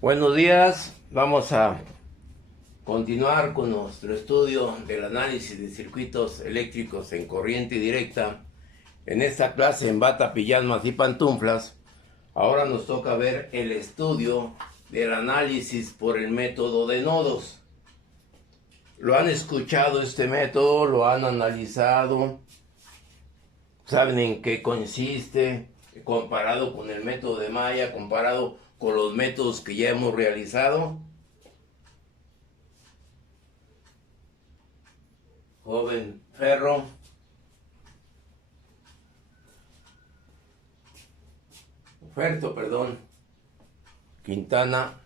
Buenos días, vamos a continuar con nuestro estudio del análisis de circuitos eléctricos en corriente directa. En esta clase en bata, pijamas y pantuflas, ahora nos toca ver el estudio del análisis por el método de nodos. ¿Lo han escuchado este método? ¿Lo han analizado? ¿Saben en qué consiste? Comparado con el método de Maya, comparado con los métodos que ya hemos realizado. Joven Ferro. Ferto, perdón. Quintana.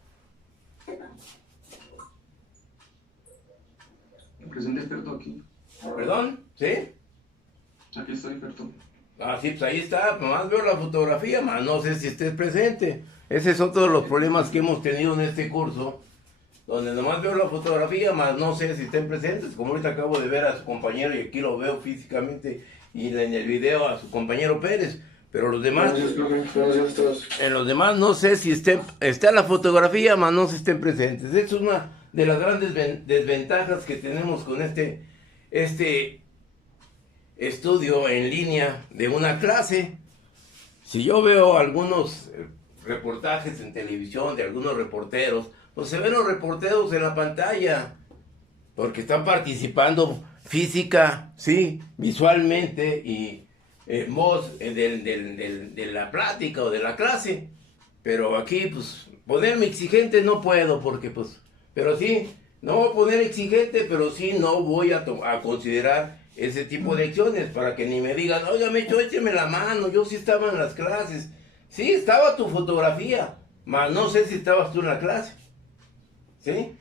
Presente Ferto aquí. ¿Perdón? ¿Sí? Aquí estoy, Ferto. Ah, sí, pues ahí está, nomás veo la fotografía, más no sé si estés presente. Ese es otro de los problemas que hemos tenido en este curso, donde nomás veo la fotografía, más no sé si estén presentes, como ahorita acabo de ver a su compañero y aquí lo veo físicamente y en el video a su compañero Pérez, pero los demás, en los demás no sé si está la fotografía, más no se estén presentes. Esa es una de las grandes desventajas que tenemos con este estudio en línea de una clase. Si yo veo algunos reportajes en televisión de algunos reporteros, pues se ven los reporteros en la pantalla, porque están participando física, sí, visualmente y en voz de la plática o de la clase. Pero aquí, pues, ponerme exigente no puedo, porque pues, pero sí, no voy a poner exigente, pero sí no voy a considerar ese tipo de acciones, para que ni me digan, oiga, Mecho, écheme la mano, yo sí estaba en las clases. Sí, estaba tu fotografía, mas no sé si estabas tú en la clase. ¿Sí?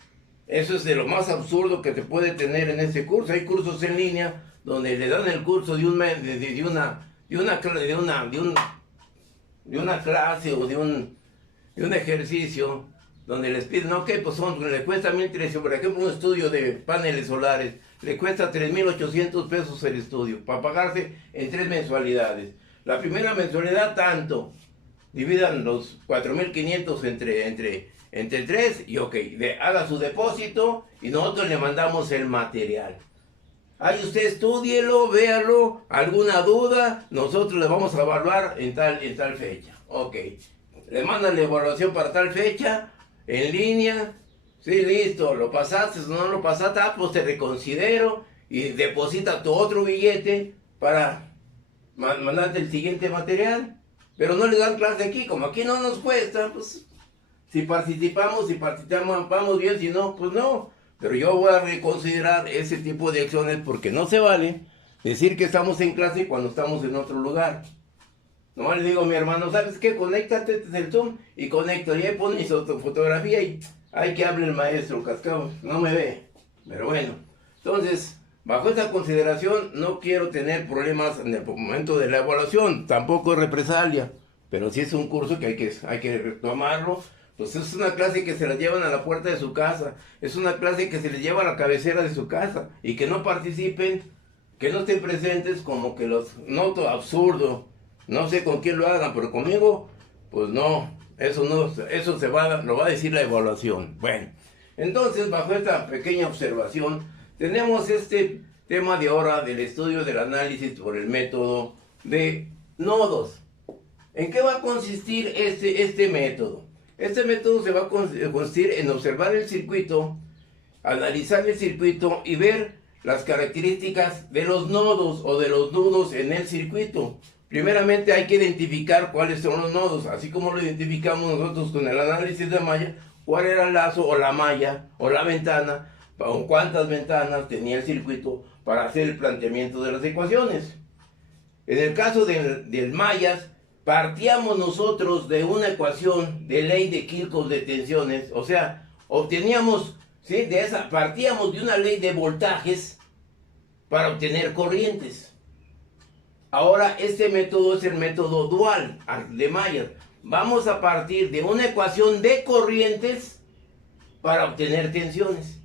Eso es de lo más absurdo que te puede tener en este curso. Hay cursos en línea donde le dan el curso de una clase o de un ejercicio, donde les piden, ok, pues le cuesta 1,300, por ejemplo, un estudio de paneles solares, le cuesta 3,800 pesos el estudio, para pagarse en 3 mensualidades. La primera mensualidad tanto, dividan los 4,500 entre 3 y ok, haga su depósito y nosotros le mandamos el material. Ahí usted estúdielo, véalo, alguna duda, nosotros le vamos a evaluar en tal fecha. Ok, le mandan la evaluación para tal fecha, en línea. Sí, listo, lo pasaste o no lo pasaste, pues te reconsidero y deposita tu otro billete para mandarte el siguiente material. Pero no le dan clase aquí, como aquí no nos cuesta, pues si participamos vamos bien, si no, pues no. Pero yo voy a reconsiderar ese tipo de acciones, porque no se vale decir que estamos en clase cuando estamos en otro lugar. Nomás le digo a mi hermano, ¿sabes qué? Conéctate desde el Zoom y conecto. Y ahí pone su fotografía y hay que hable el maestro, cascado. No me ve. Pero bueno, entonces, bajo esta consideración, no quiero tener problemas en el momento de la evaluación. Tampoco es represalia. Pero sí es un curso que hay que retomarlo. Pues es una clase que se la llevan a la puerta de su casa. Es una clase que se les lleva a la cabecera de su casa. Y que no participen, que no estén presentes, como que los noto absurdo. No sé con quién lo hagan, pero conmigo, pues no, eso lo va a decir la evaluación. Bueno, entonces, bajo esta pequeña observación, tenemos este tema de ahora del estudio del análisis por el método de nodos. ¿En qué va a consistir este método? Este método se va a consistir en observar el circuito, analizar el circuito y ver las características de los nodos o de los nudos en el circuito. Primeramente hay que identificar cuáles son los nodos, así como lo identificamos nosotros con el análisis de malla, cuál era el lazo o la malla o la ventana, o cuántas ventanas tenía el circuito para hacer el planteamiento de las ecuaciones. En el caso del mallas, partíamos nosotros de una ecuación de ley de Kirchhoff de tensiones, o sea, obteníamos, ¿sí? Partíamos de una ley de voltajes para obtener corrientes. Ahora este método es el método dual de Mayer. Vamos a partir de una ecuación de corrientes para obtener tensiones.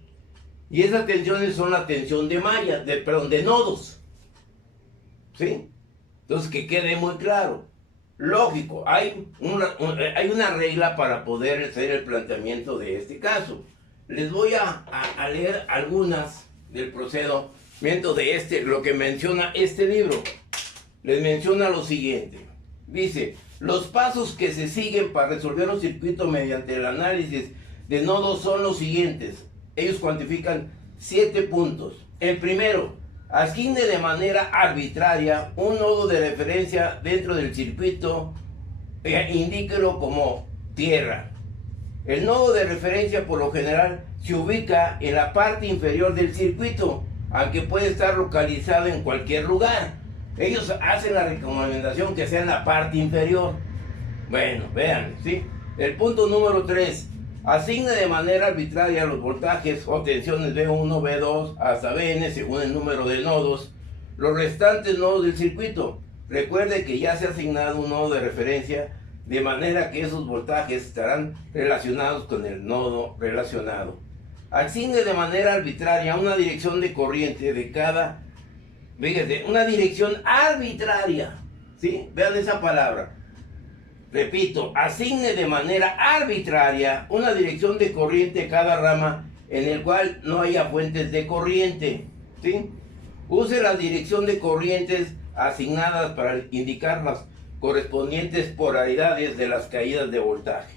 Y esas tensiones son la tensión de de nodos. ¿Sí? Entonces, que quede muy claro. Lógico, hay una regla para poder hacer el planteamiento de este caso. Les voy a leer algunas del procedimiento de lo que menciona este libro. Les menciona lo siguiente. Dice, los pasos que se siguen para resolver un circuito mediante el análisis de nodos son los siguientes. Ellos cuantifican 7 puntos. El primero, asigne de manera arbitraria un nodo de referencia dentro del circuito e indíquelo como tierra. El nodo de referencia por lo general se ubica en la parte inferior del circuito, aunque puede estar localizado en cualquier lugar. Ellos hacen la recomendación que sea en la parte inferior. Bueno, vean, ¿sí? El punto número 3. Asigne de manera arbitraria los voltajes o tensiones B1, B2 hasta Bn según el número de nodos, los restantes nodos del circuito. Recuerde que ya se ha asignado un nodo de referencia, de manera que esos voltajes estarán relacionados con el nodo relacionado. Asigne de manera arbitraria una dirección de corriente de cada, fíjate, una dirección arbitraria, ¿sí? Vean esa palabra. Repito, asigne de manera arbitraria una dirección de corriente a cada rama en el cual no haya fuentes de corriente, ¿sí? Use la dirección de corrientes asignadas para indicar las correspondientes polaridades de las caídas de voltaje.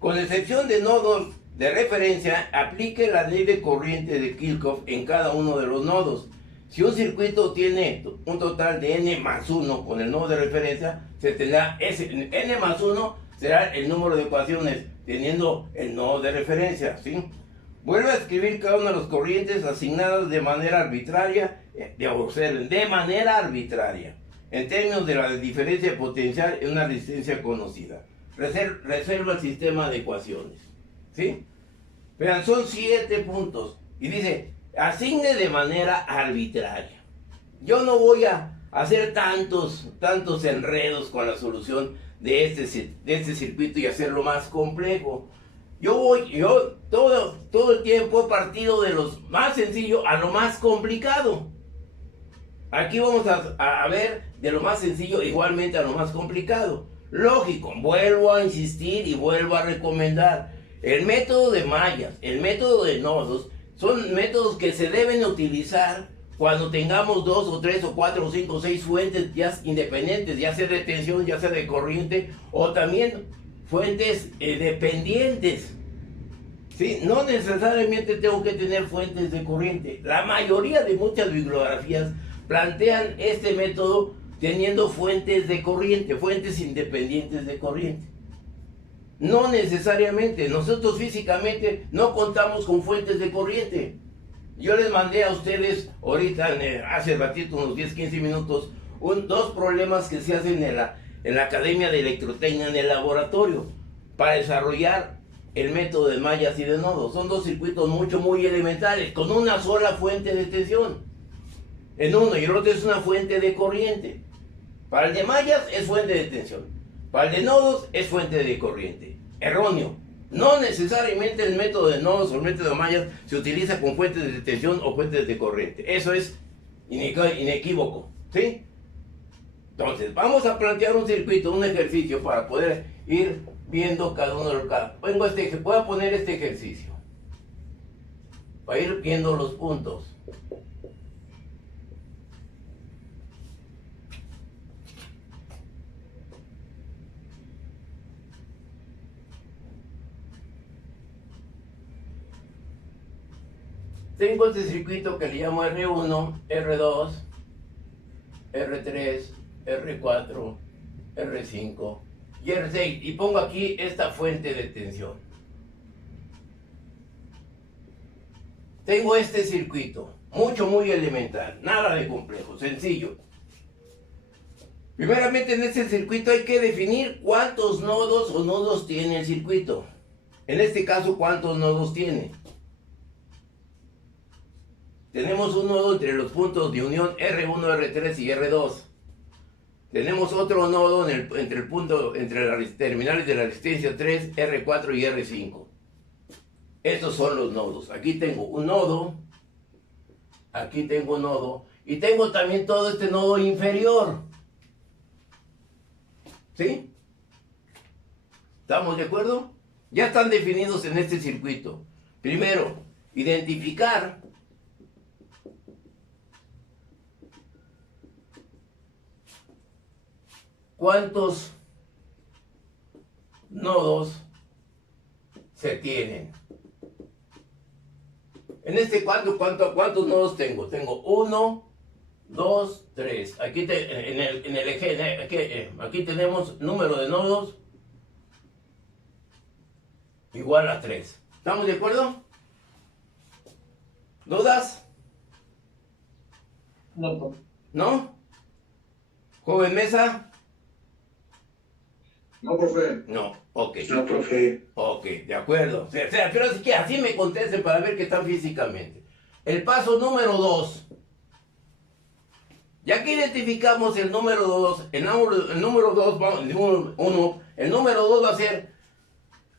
Con excepción de nodos de referencia, aplique la ley de corriente de Kirchhoff en cada uno de los nodos. Si un circuito tiene un total de n más 1 con el nodo de referencia, se tendrá n más 1 será el número de ecuaciones teniendo el nodo de referencia, ¿sí? Vuelve a escribir cada una de las corrientes asignadas de manera arbitraria, de manera arbitraria, en términos de la diferencia potencial en una resistencia conocida. Reserva el sistema de ecuaciones, ¿sí? Vean, son 7 puntos. Y dice, asigne de manera arbitraria. Yo no voy a hacer tantos enredos con la solución de este circuito y hacerlo más complejo. Yo todo el tiempo he partido de lo más sencillo a lo más complicado. Aquí vamos a ver de lo más sencillo igualmente a lo más complicado. Lógico, vuelvo a insistir y vuelvo a recomendar. El método de mallas, el método de nodos, son métodos que se deben utilizar cuando tengamos 2 o 3 o 4 o 5 o 6 fuentes ya independientes, ya sea de tensión, ya sea de corriente, o también fuentes dependientes. ¿Sí? No necesariamente tengo que tener fuentes de corriente. La mayoría de muchas bibliografías plantean este método teniendo fuentes de corriente, fuentes independientes de corriente. No necesariamente, nosotros físicamente no contamos con fuentes de corriente. Yo les mandé a ustedes ahorita, hace ratito, unos 10-15 minutos, 2 problemas que se hacen en la Academia de Electrotecnia en el laboratorio para desarrollar el método de mallas y de nodos. Son 2 circuitos muy elementales, con una sola fuente de tensión. En uno y el otro es una fuente de corriente. Para el de mallas es fuente de tensión. Para el de nodos es fuente de corriente. Erróneo. No necesariamente el método de nodos o el método de mallas se utiliza con fuentes de tensión o fuentes de corriente. Eso es inequívoco, ¿sí? Entonces, vamos a plantear un circuito, un ejercicio para poder ir viendo cada uno de los casos. Voy a poner este ejercicio para ir viendo los puntos. Tengo este circuito que le llamo R1, R2, R3, R4, R5 y R6 y pongo aquí esta fuente de tensión. Tengo este circuito, muy elemental, nada de complejo, sencillo. Primeramente en este circuito hay que definir cuántos nodos o nodos tiene el circuito. En este caso, ¿cuántos nodos tiene? Tenemos un nodo entre los puntos de unión R1, R3 y R2. Tenemos otro nodo entre las terminales de la resistencia 3, R4 y R5. Estos son los nodos. Aquí tengo un nodo. Aquí tengo un nodo. Y tengo también todo este nodo inferior. ¿Sí? ¿Estamos de acuerdo? Ya están definidos en este circuito. Primero, identificar cuántos nodos se tienen. En este cuadro, ¿cuántos nodos tengo? Tengo 1, 2, 3. Aquí en el eje, aquí tenemos número de nodos igual a 3. ¿Estamos de acuerdo? ¿Dudas? No, profe. ¿No? ¿Joven Mesa? No, profe. No, ok. No, profe. Ok, de acuerdo. O sea, pero así que así me contesten para ver qué están físicamente. El paso número 2. Ya que identificamos el número 2, el número 2 va, el número 2 va a ser,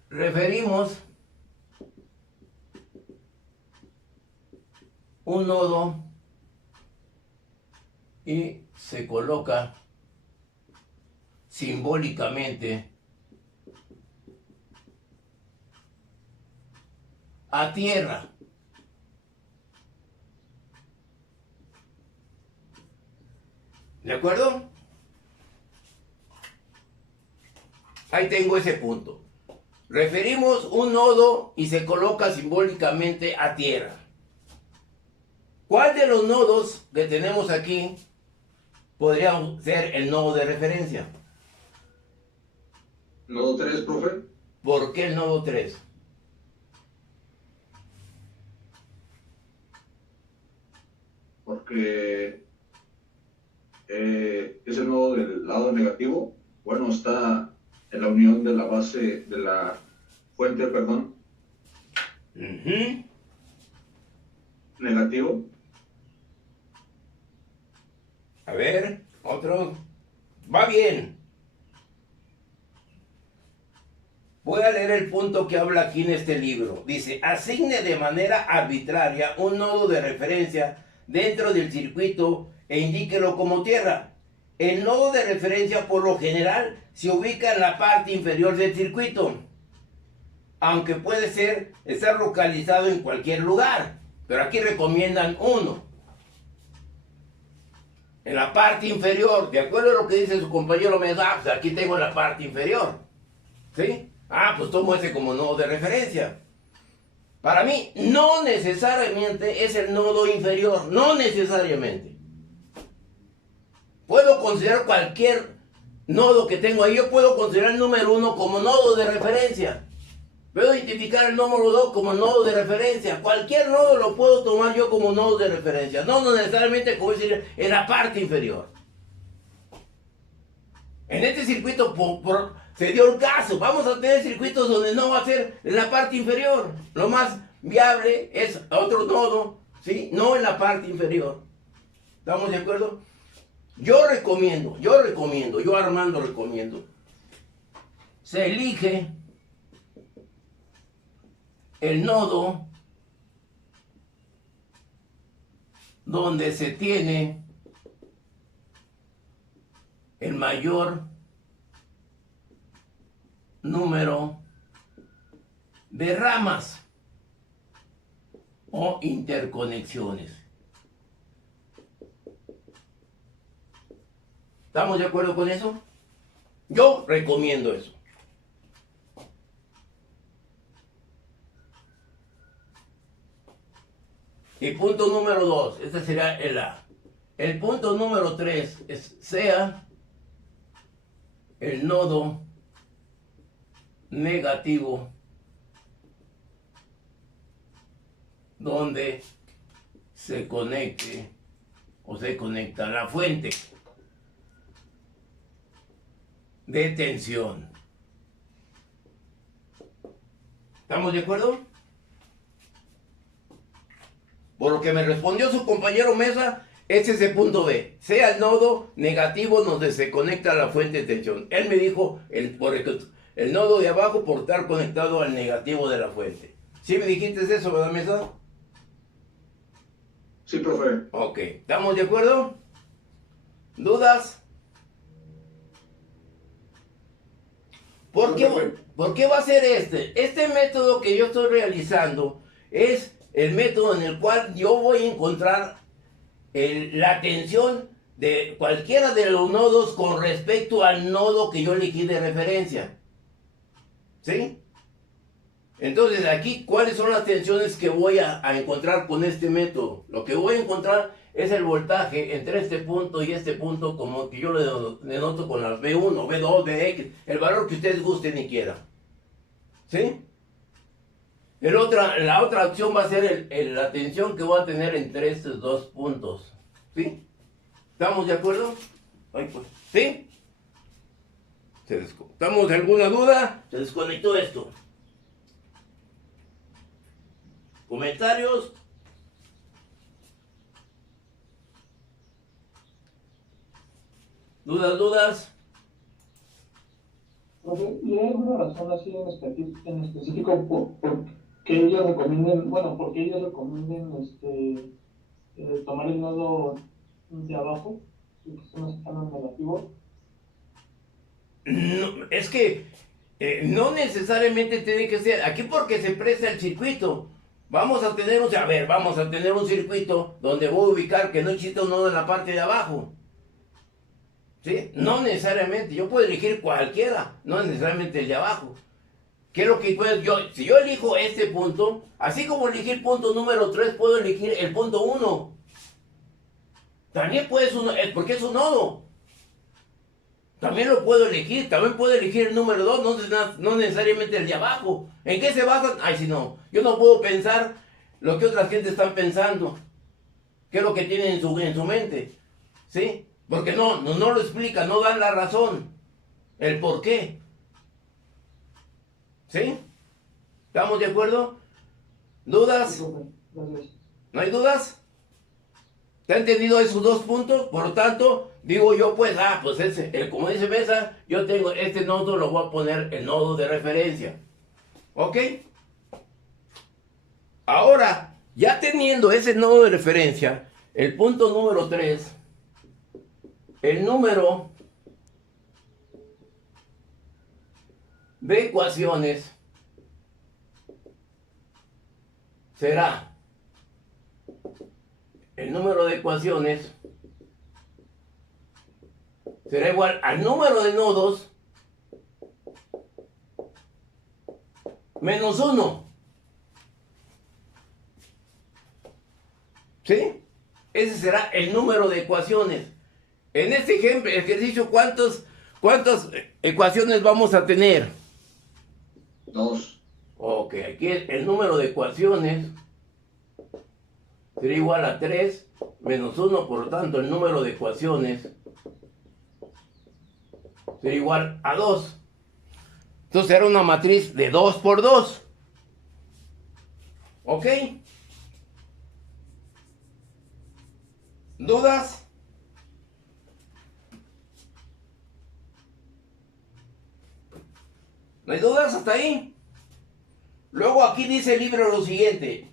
referimos un nodo y se coloca simbólicamente a tierra. ¿De acuerdo? Ahí tengo ese punto. Referimos un nodo y se coloca simbólicamente a tierra. ¿Cuál de los nodos que tenemos aquí podría ser el nodo de referencia? Nodo 3, profe. ¿Por qué el nodo 3? Porque es el nodo del lado negativo. Bueno, está en la unión de la base de la fuente, perdón, negativo. A ver, otro. Va bien. Voy a leer el punto que habla aquí en este libro. Dice, asigne de manera arbitraria un nodo de referencia dentro del circuito e indíquelo como tierra. El nodo de referencia por lo general se ubica en la parte inferior del circuito, aunque puede estar localizado en cualquier lugar, pero aquí recomiendan uno. En la parte inferior, de acuerdo a lo que dice su compañero Mesa, pues aquí tengo la parte inferior. ¿Sí? Ah, pues tomo ese como nodo de referencia. Para mí, no necesariamente es el nodo inferior, no necesariamente. Puedo considerar cualquier nodo que tengo ahí, yo puedo considerar el número 1 como nodo de referencia. Puedo identificar el número 2 como nodo de referencia. Cualquier nodo lo puedo tomar yo como nodo de referencia. No necesariamente, como decir, en la parte inferior. En este circuito se dio el caso. Vamos a tener circuitos donde no va a ser en la parte inferior. Lo más viable es otro nodo, ¿sí? No en la parte inferior. ¿Estamos de acuerdo? Yo recomiendo, yo Armando recomiendo. Se elige el nodo donde se tiene el mayor número de ramas o interconexiones. ¿Estamos de acuerdo con eso? Yo recomiendo eso. Y punto número 2, este sería el A. El punto número 3 sea el nodo negativo donde se conecte o se conecta la fuente de tensión. ¿Estamos de acuerdo? Por lo que me respondió su compañero Mesa, ese es el punto B. Sea el nodo negativo donde se conecta la fuente de tensión. Él me dijo el nodo de abajo por estar conectado al negativo de la fuente. ¿Sí me dijiste eso, verdad, Mesa? Sí, profe. Ok, ¿estamos de acuerdo? ¿Dudas? ¿Por qué va a ser este? Este método que yo estoy realizando es el método en el cual yo voy a encontrar la tensión de cualquiera de los nodos con respecto al nodo que yo elegí de referencia. ¿Sí? Entonces aquí, ¿cuáles son las tensiones que voy a encontrar con este método? Lo que voy a encontrar es el voltaje entre este punto y este punto, como que yo lo denoto con las B1, B2, BX, el valor que ustedes gusten y quieran. ¿Sí? La otra opción va a ser la tensión que voy a tener entre estos dos puntos. ¿Sí? ¿Estamos de acuerdo? Ay, pues, ¿sí? ¿Estamos de alguna duda? Se desconectó esto. ¿Comentarios? ¿Dudas? ¿Y hay alguna razón así en específico por qué ellos recomienden, tomar el nodo de abajo, y que son escalas negativos? No, es que no necesariamente tiene que ser aquí porque se presta el circuito. Vamos a tener un circuito donde voy a ubicar que no existe un nodo en la parte de abajo. ¿Sí? No necesariamente, yo puedo elegir cualquiera, no necesariamente el de abajo. ¿Qué es lo que puedo si yo elijo este punto, así como elegí el punto número 3, puedo elegir el punto 1. También puedes porque es un nodo. También lo puedo elegir, también puedo elegir el número 2, no necesariamente el de abajo. ¿En qué se basan? Ay, si no, yo no puedo pensar lo que otras gente están pensando. ¿Qué es lo que tienen en su mente? ¿Sí? Porque no lo explican, no dan la razón, el por qué. ¿Sí? ¿Estamos de acuerdo? ¿Dudas? ¿No hay dudas? ¿Te ha entendido esos dos puntos? Por lo tanto, digo yo, pues como dice Mesa, yo tengo este nodo, lo voy a poner el nodo de referencia. ¿Ok? Ahora, ya teniendo ese nodo de referencia, el punto número 3, el número de ecuaciones será igual al número de nodos menos 1. ¿Sí? Ese será el número de ecuaciones. En este ejercicio, ¿cuántas ecuaciones vamos a tener? 2. Ok, aquí el número de ecuaciones sería igual a 3 menos 1, por lo tanto el número de ecuaciones sería igual a 2. Entonces será una matriz de 2 por 2. ¿Ok? ¿Dudas? ¿No hay dudas hasta ahí? Luego aquí dice el libro lo siguiente: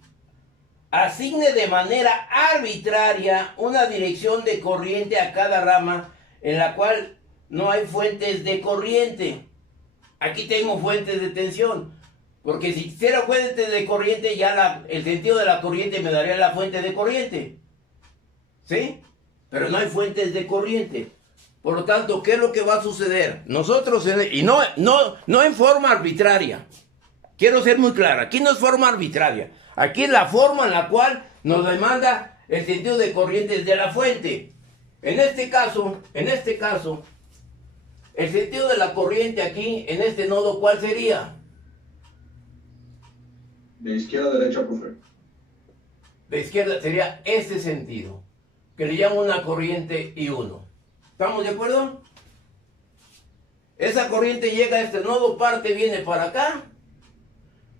asigne de manera arbitraria una dirección de corriente a cada rama en la cual no hay fuentes de corriente. Aquí tengo fuentes de tensión, porque si hiciera fuentes de corriente, ya el sentido de la corriente me daría la fuente de corriente. ¿Sí? Pero no hay fuentes de corriente. Por lo tanto, ¿qué es lo que va a suceder? Nosotros, y no en forma arbitraria. Quiero ser muy claro, aquí no es forma arbitraria. Aquí es la forma en la cual nos demanda el sentido de corriente de la fuente. En este caso, el sentido de la corriente aquí, en este nodo, ¿cuál sería? De izquierda a derecha, profe. De izquierda sería este sentido, que le llamo una corriente I1. ¿Estamos de acuerdo? Esa corriente llega a este nodo, parte viene para acá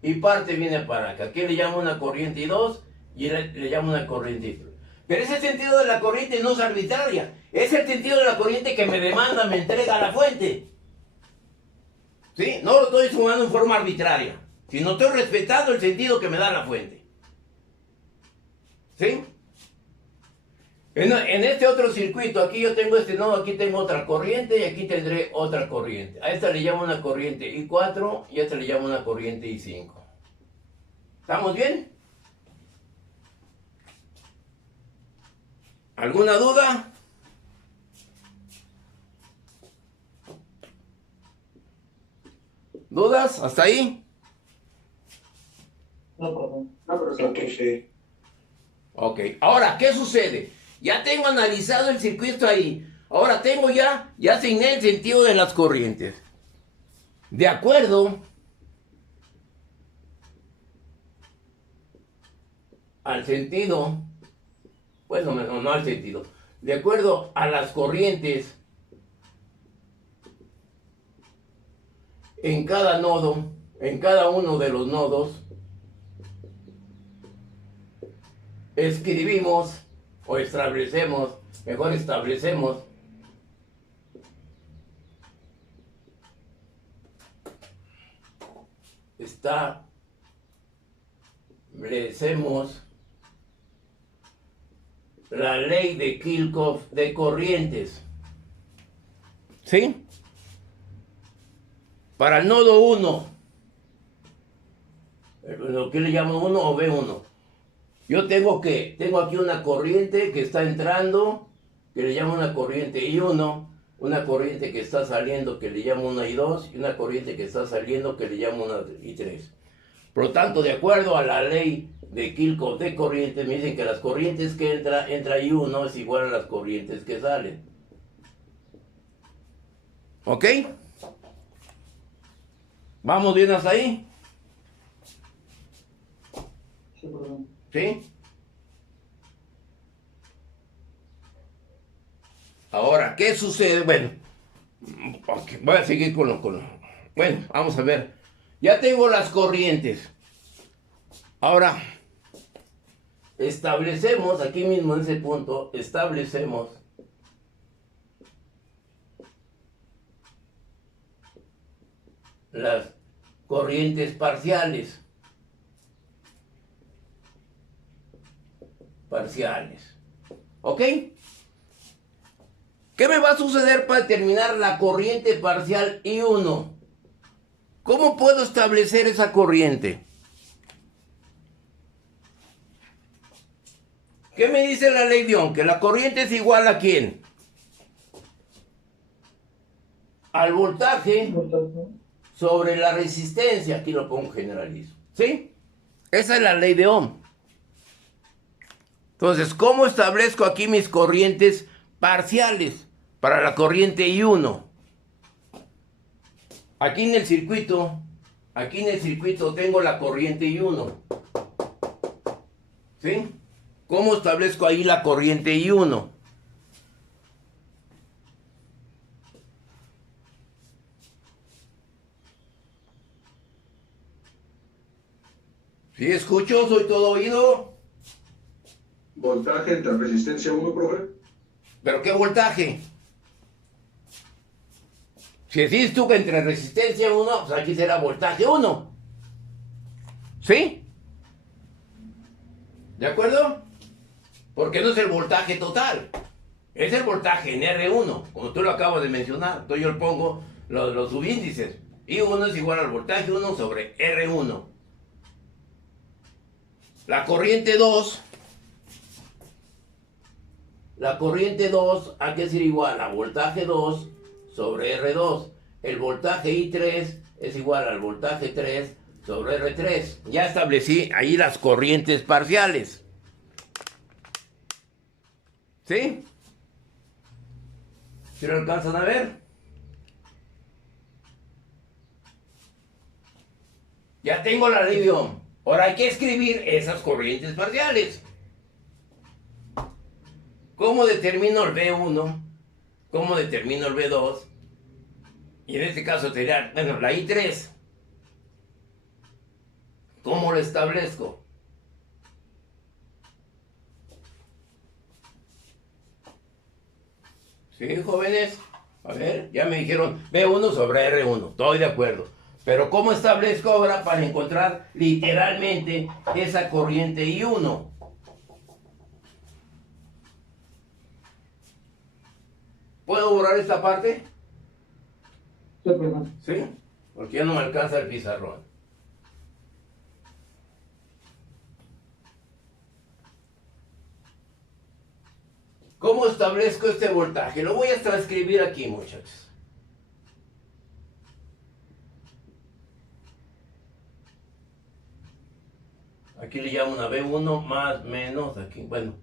y parte viene para acá. Aquí le llamo una corriente I2 y le llamo una corriente I3. Pero ese sentido de la corriente no es arbitraria. Es el sentido de la corriente que me demanda, me entrega la fuente. ¿Sí? No lo estoy sumando en forma arbitraria, sino estoy respetando el sentido que me da la fuente. ¿Sí? En este otro circuito, aquí yo tengo este nodo, aquí tengo otra corriente y aquí tendré otra corriente. A esta le llamo una corriente I4 y a esta le llamo una corriente I5. ¿Estamos bien? ¿Alguna duda? ¿Dudas? ¿Hasta ahí? No, perdón. No, pero Creo que sí. Ok, ahora, ¿qué sucede? Ya tengo analizado el circuito ahí. Ahora tengo ya asigné el sentido de las corrientes. De acuerdo al sentido, bueno, no al sentido, de acuerdo a las corrientes en cada nodo, en cada uno de los nodos, escribimos o establecemos, mejor establecemos la ley de Kirchhoff de corrientes. ¿Sí? Para el nodo 1, lo que le llamo 1 o B1, yo tengo aquí una corriente que está entrando, que le llamo una corriente I1, una corriente que está saliendo, que le llamo una I2, y una corriente que está saliendo, que le llamo una I3. Por lo tanto, de acuerdo a la ley de Kirchhoff de corrientes, me dicen que las corrientes que entra I1 es igual a las corrientes que salen. ¿Ok? ¿Vamos bien hasta ahí? Sí, perdón. ¿Sí? Ahora, ¿qué sucede? Bueno, voy a seguir con lo... Bueno, vamos a ver. Ya tengo las corrientes. Ahora, establecemos, aquí mismo en ese punto, establecemos las corrientes parciales. ¿Ok? ¿Qué me va a suceder para determinar la corriente parcial I1? ¿Cómo puedo establecer esa corriente? ¿Qué me dice la ley de Ohm? Que la corriente es igual ¿a quién? Al voltaje sobre la resistencia. Aquí lo pongo generalizo. ¿Sí? Esa es la ley de Ohm. Entonces, ¿cómo establezco aquí mis corrientes parciales para la corriente I1? Aquí en el circuito tengo la corriente I1. ¿Sí? ¿Cómo establezco ahí la corriente I1? ¿Sí escucho? ¿Soy todo oído? Voltaje entre resistencia 1, profe. ¿Pero qué voltaje? Si decís tú que entre resistencia 1, pues aquí será voltaje 1. ¿Sí? ¿De acuerdo? Porque no es el voltaje total. Es el voltaje en R1, como tú lo acabas de mencionar. Entonces yo le pongo los subíndices. I1 es igual al voltaje 1 sobre R1. La corriente 2, ¿a qué ser igual? A voltaje 2 sobre R2. El voltaje I3 es igual al voltaje 3 sobre R3. Ya establecí ahí las corrientes parciales. ¿Sí? ¿Sí lo alcanzan a ver? Ya tengo la ley de Ohm. Ahora hay que escribir esas corrientes parciales. ¿Cómo determino el B1? ¿Cómo determino el B2? Y en este caso sería, bueno, la I3. ¿Cómo lo establezco? ¿Sí, jóvenes? A ver, ya me dijeron B1 sobre R1. Estoy de acuerdo. Pero ¿cómo establezco ahora para encontrar literalmente esa corriente I1? ¿Puedo borrar esta parte? Sí, profe. ¿Sí? Porque ya no me alcanza el pizarrón. ¿Cómo establezco este voltaje? Lo voy a transcribir aquí, muchachos. Aquí le llamo una B1 más menos aquí, bueno,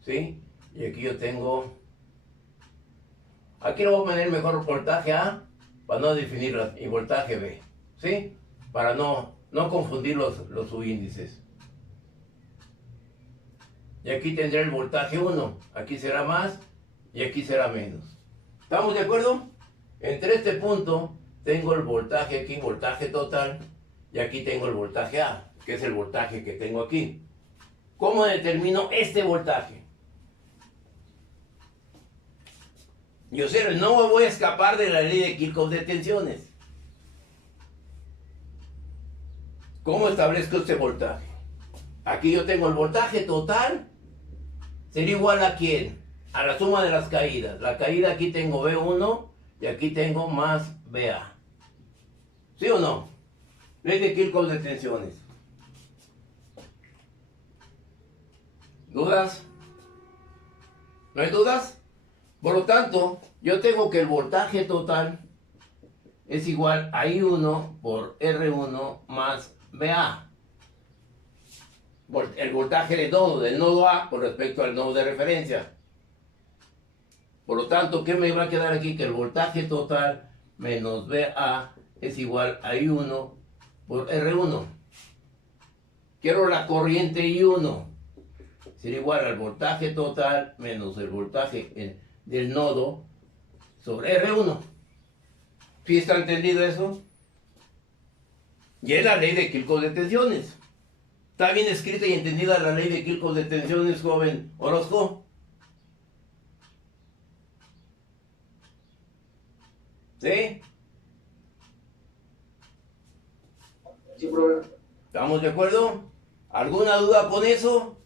¿sí? Y aquí yo tengo... Aquí lo voy a poner mejor voltaje A para no definirlas y voltaje B, ¿sí? Para no confundir los subíndices. Y aquí tendré el voltaje 1, aquí será más y aquí será menos. ¿Estamos de acuerdo? Entre este punto tengo el voltaje aquí, voltaje total, y aquí tengo el voltaje A, que es el voltaje que tengo aquí. ¿Cómo determino este voltaje? Yo sé, no me voy a escapar de la ley de Kirchhoff de tensiones. ¿Cómo establezco este voltaje? Aquí yo tengo el voltaje total, sería igual a ¿quién? A la suma de las caídas. La caída aquí tengo B1 y aquí tengo más BA. ¿Sí o no? Ley de Kirchhoff de tensiones. ¿Dudas? ¿No hay dudas? Por lo tanto, yo tengo que el voltaje total es igual a I1 por R1 más BA. El voltaje del nodo A con respecto al nodo de referencia. Por lo tanto, ¿qué me va a quedar aquí? Que el voltaje total menos BA es igual a I1 por R1. Quiero la corriente I1. Sería igual al voltaje total menos el voltaje del nodo sobre R1. ¿Sí está entendido eso? Y es la ley de Kirchhoff de tensiones. ¿Está bien escrita y entendida la ley de Kirchhoff de tensiones, joven Orozco? ¿Sí? Sí, profe. ¿Estamos de acuerdo? ¿Alguna duda con eso?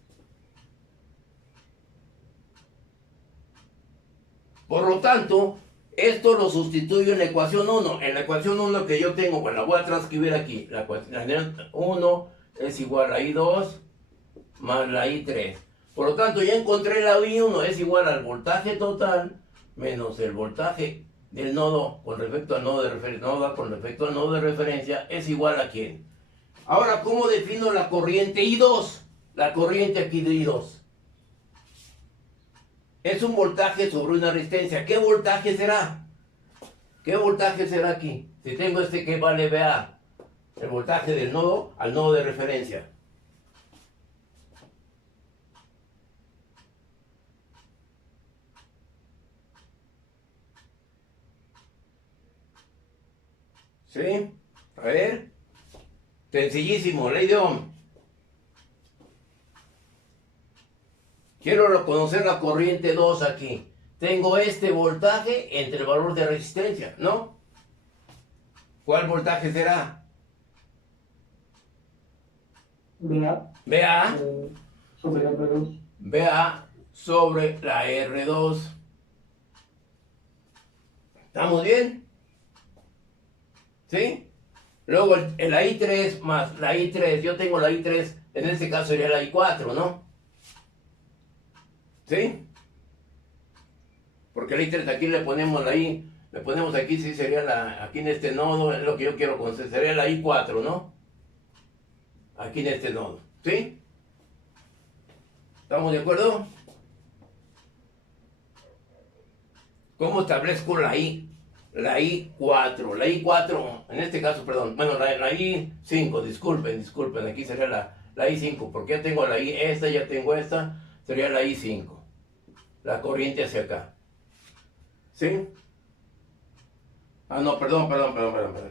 Por lo tanto, esto lo sustituyo en la ecuación 1. En la ecuación 1 que yo tengo, bueno, la voy a transcribir aquí. La ecuación 1 es igual a I2 más la I3. Por lo tanto, ya encontré la I1 es igual al voltaje total menos el voltaje del nodo con respecto al nodo de referencia. Nodo con respecto al nodo de referencia es igual a ¿quién? Ahora, ¿cómo defino la corriente I2? La corriente aquí de I2. Es un voltaje sobre una resistencia. ¿Qué voltaje será? ¿Qué voltaje será aquí? Si tengo este que vale BA, el voltaje del nodo al nodo de referencia. ¿Sí? A ver. Sencillísimo, ley de Ohm. Quiero conocer la corriente 2 aquí. Tengo este voltaje entre el valor de resistencia, ¿no? ¿Cuál voltaje será? BA. BA. Sobre R2. BA sobre la R2. ¿Estamos bien? ¿Sí? Luego el I3 más la I3. Yo tengo la I3, en este caso sería la I4, ¿no? ¿Sí? Porque la I3 aquí le ponemos la I, le ponemos aquí, sí sería la, aquí en este nodo, es lo que yo quiero conocer, sería la I4, ¿no? Aquí en este nodo, ¿sí? ¿Estamos de acuerdo? ¿Cómo establezco la I? La I4, la I4, en este caso, perdón, bueno, la I5, disculpen, aquí sería la I5, porque ya tengo la I, ya tengo esta, sería la I5. La corriente hacia acá. ¿Sí? Ah, no, perdón,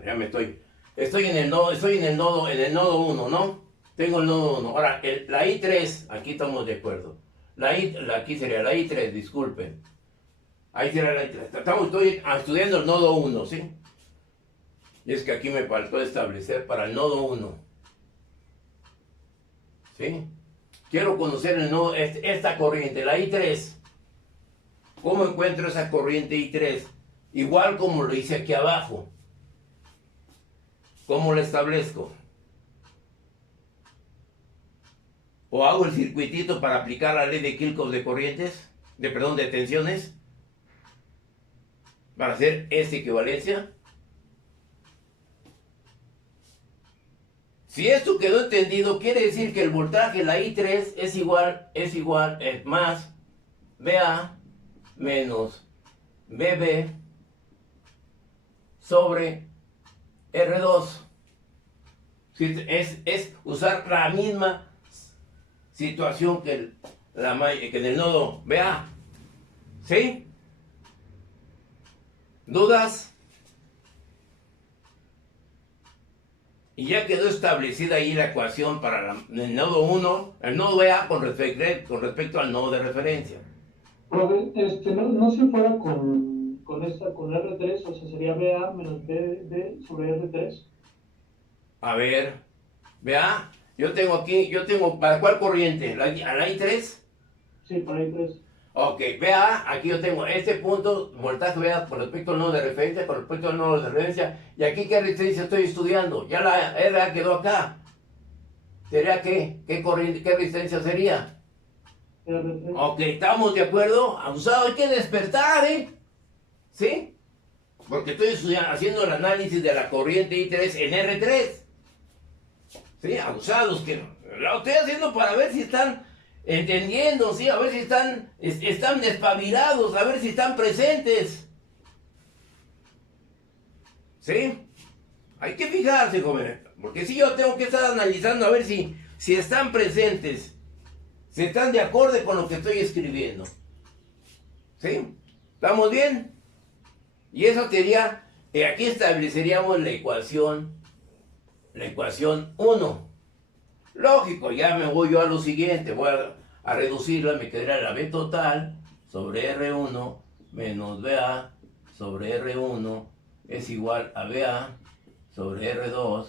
ya me estoy en el nodo 1, ¿no? Tengo el nodo 1. Ahora, la I3, aquí estamos de acuerdo. Aquí sería la I3, disculpen. Ahí sería la I3. Estoy estudiando el nodo 1, ¿sí? Y es que aquí me faltó establecer para el nodo 1. ¿Sí? Quiero conocer el nodo, esta corriente, la I3. ¿Cómo encuentro esa corriente I3? Igual como lo hice aquí abajo. ¿Cómo lo establezco? ¿O hago el circuitito para aplicar la ley de Kirchhoff de corrientes? De tensiones. Para hacer esta equivalencia. Si esto quedó entendido, quiere decir que el voltaje, la I3, es más VA menos BB sobre R2. Es usar la misma situación que en el nodo VA. ¿Sí? ¿Dudas? Y ya quedó establecida ahí la ecuación para el nodo 1, el nodo VA con respecto al nodo de referencia. Profe, no se fuera con R3, o sea, sería BA menos BB sobre R3. A ver, vea, yo tengo ¿para cuál corriente? ¿A la I3? Sí, para I3. Ok, vea, aquí yo tengo este punto, voltaje vea con respecto al nodo de referencia, con respecto al nodo de referencia, y aquí qué resistencia estoy estudiando, ya la RA quedó acá. ¿Sería qué? ¿Qué corriente, qué resistencia sería? R3. Ok, ¿estamos de acuerdo? Abusado, hay que despertar, ¿eh? ¿Sí? Porque estoy haciendo el análisis de la corriente I3 en R3. ¿Sí? Abusados, que lo estoy haciendo para ver si están entendiendo, ¿sí? A ver si están despabilados, a ver si están presentes. ¿Sí? Hay que fijarse, joven, porque si yo tengo que estar analizando a ver si están presentes, si están de acuerdo con lo que estoy escribiendo. ¿Sí? ¿Estamos bien? Y eso sería, aquí estableceríamos la ecuación 1. Lógico, ya me voy yo a lo siguiente, voy a reducirla, me quedará la B total sobre R1 menos BA sobre R1 es igual a BA sobre R2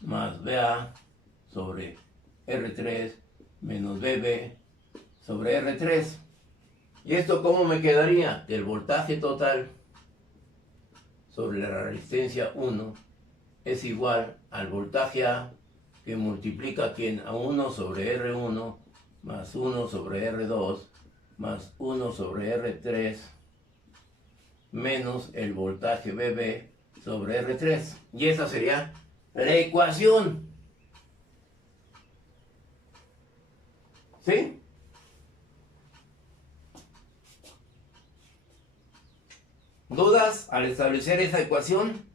más BA sobre R3 menos BB sobre R3. ¿Y esto cómo me quedaría? El voltaje total sobre la resistencia 1 es igual al voltaje A que multiplica aquí a 1 sobre R1 más 1 sobre R2 más 1 sobre R3 menos el voltaje BB sobre R3. Y esa sería la ecuación. ¿Sí? ¿Dudas al establecer esa ecuación?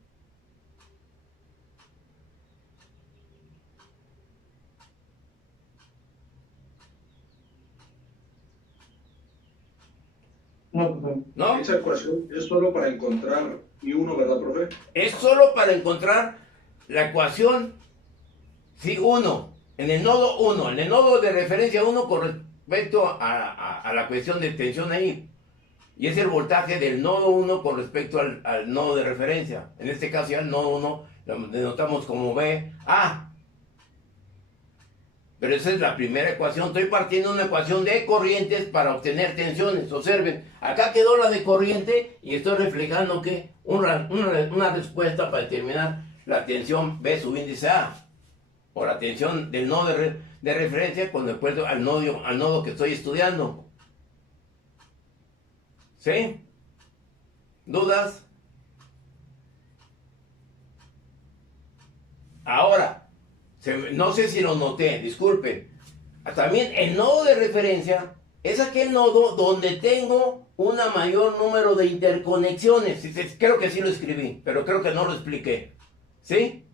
No, profe. ¿No? Esa ecuación es solo para encontrar I1, ¿verdad, profe? Es solo para encontrar la ecuación, sí, 1, en el nodo 1, en el nodo de referencia 1 con respecto a la cuestión de tensión ahí. Y es el voltaje del nodo 1 con respecto al nodo de referencia. En este caso ya el nodo 1 lo denotamos como BA. Pero esa es la primera ecuación. Estoy partiendo de una ecuación de corrientes para obtener tensiones. Observen, acá quedó la de corriente y estoy reflejando que una respuesta para determinar la tensión B subíndice A. O la tensión del nodo de referencia con respecto al nodo que estoy estudiando. ¿Sí? ¿Dudas? Ahora, no sé si lo noté, disculpen. También el nodo de referencia es aquel nodo donde tengo un mayor número de interconexiones. Creo que sí lo escribí, pero creo que no lo expliqué. ¿Sí?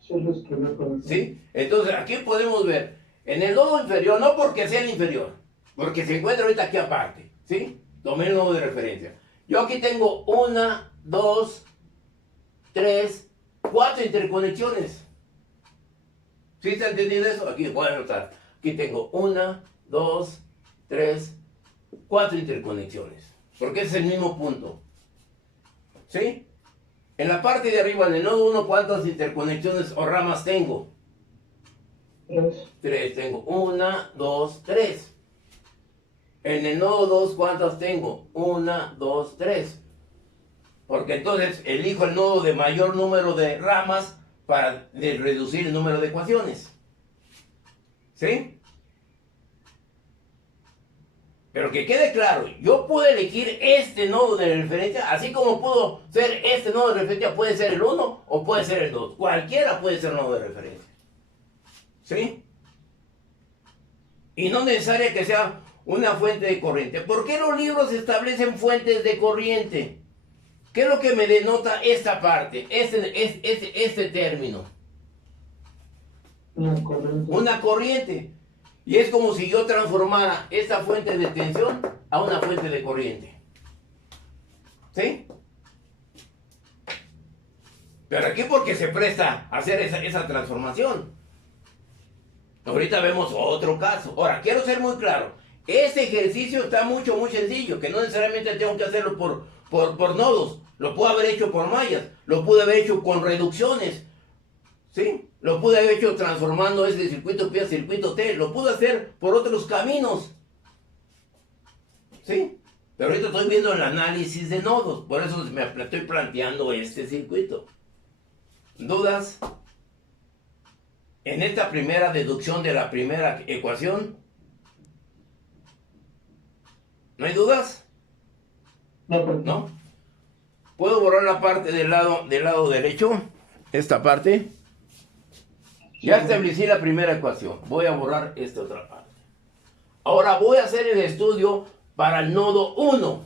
Sí, lo escribí, profe. ¿Sí? Entonces aquí podemos ver, en el nodo inferior, no porque sea el inferior, porque se encuentra ahorita aquí aparte. ¿Sí? Tomé el nodo de referencia. Yo aquí tengo 1, 2, 3, 4 interconexiones. ¿Sí está entendiendo eso? Aquí voy a anotar. Aquí tengo 1, 2, 3, 4 interconexiones. Porque ese es el mismo punto. ¿Sí? En la parte de arriba, en el nodo 1, ¿cuántas interconexiones o ramas tengo? 3. 3. Tengo 1, 2, 3. En el nodo 2, ¿cuántas tengo? 1, 2, 3. Porque entonces elijo el nodo de mayor número de ramas para reducir el número de ecuaciones. ¿Sí? Pero que quede claro, yo puedo elegir este nodo de referencia, así como pudo ser este nodo de referencia, puede ser el 1 o puede ser el 2. Cualquiera puede ser nodo de referencia. ¿Sí? Y no necesaria que sea una fuente de corriente. ¿Por qué los libros establecen fuentes de corriente? ¿Qué es lo que me denota esta parte, este término? Una corriente. Una corriente. Y es como si yo transformara esta fuente de tensión a una fuente de corriente. ¿Sí? Pero aquí porque se presta a hacer esa transformación. Ahorita vemos otro caso. Ahora, quiero ser muy claro. Este ejercicio está muy sencillo, que no necesariamente tengo que hacerlo por nodos. Lo pude haber hecho por mallas, lo pude haber hecho con reducciones, ¿sí? Lo pude haber hecho transformando ese circuito P a circuito T, lo pude hacer por otros caminos, ¿sí? Pero ahorita estoy viendo el análisis de nodos, por eso me estoy planteando este circuito. ¿Dudas? En esta primera deducción de la primera ecuación, ¿no hay dudas? ¿No? ¿Puedo borrar la parte del lado derecho? Esta parte. Ya establecí la primera ecuación. Voy a borrar esta otra parte. Ahora voy a hacer el estudio para el nodo 1.